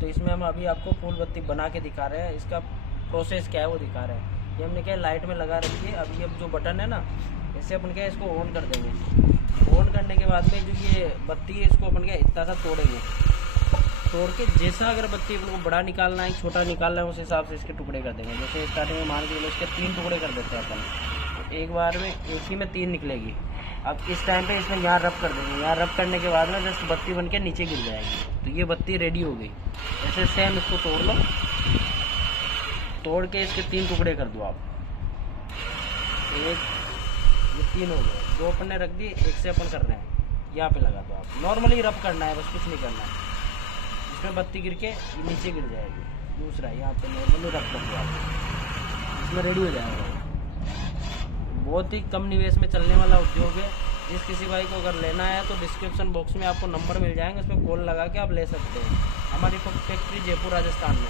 तो इसमें हम अभी आपको फूल बत्ती बना के दिखा रहे हैं, इसका प्रोसेस क्या है वो दिखा रहे हैं। ये हमने क्या लाइट में लगा रखी है। अभी अब जो बटन है ना, इससे अपन क्या इसको ऑन कर देंगे। ऑन करने के बाद में जो ये बत्ती है इसको अपन क्या इतना सा तोड़ेंगे। तोड़ के जैसा अगर बत्ती अपन को बड़ा निकालना है छोटा निकालना है उस हिसाब से इसके टुकड़े कर देंगे। जैसे स्टार्टिंग में मान के चलो इसके 3 टुकड़े कर देते हैं अपन, तो एक बार में एक ही में 3 निकलेगी। अब इस टाइम पे इसमें यहाँ रब कर देंगे। यहाँ रब करने के बाद में जस्ट बत्ती बन के नीचे गिर जाएगी, तो ये बत्ती रेडी हो गई। ऐसे सेम इसको तोड़ लो, तोड़ के इसके 3 टुकड़े कर दो आप। एक, ये 3 हो गए, 2 अपन ने रख दिए, एक से अपन कर रहे हैं। यहाँ पे लगा दो आप, नॉर्मली रब करना है बस, कुछ नहीं करना है। इसमें बत्ती गिर के नीचे गिर जाएगी। दूसरा यहाँ पे नॉर्मली रब कर दो आप, इसमें रेडी हो जाएगा। बहुत ही कम निवेश में चलने वाला उद्योग है। जिस किसी भाई को अगर लेना है तो डिस्क्रिप्शन बॉक्स में आपको नंबर मिल जाएंगे, उसमें कॉल लगा के आप ले सकते हैं। हमारी फैक्ट्री जयपुर राजस्थान में है।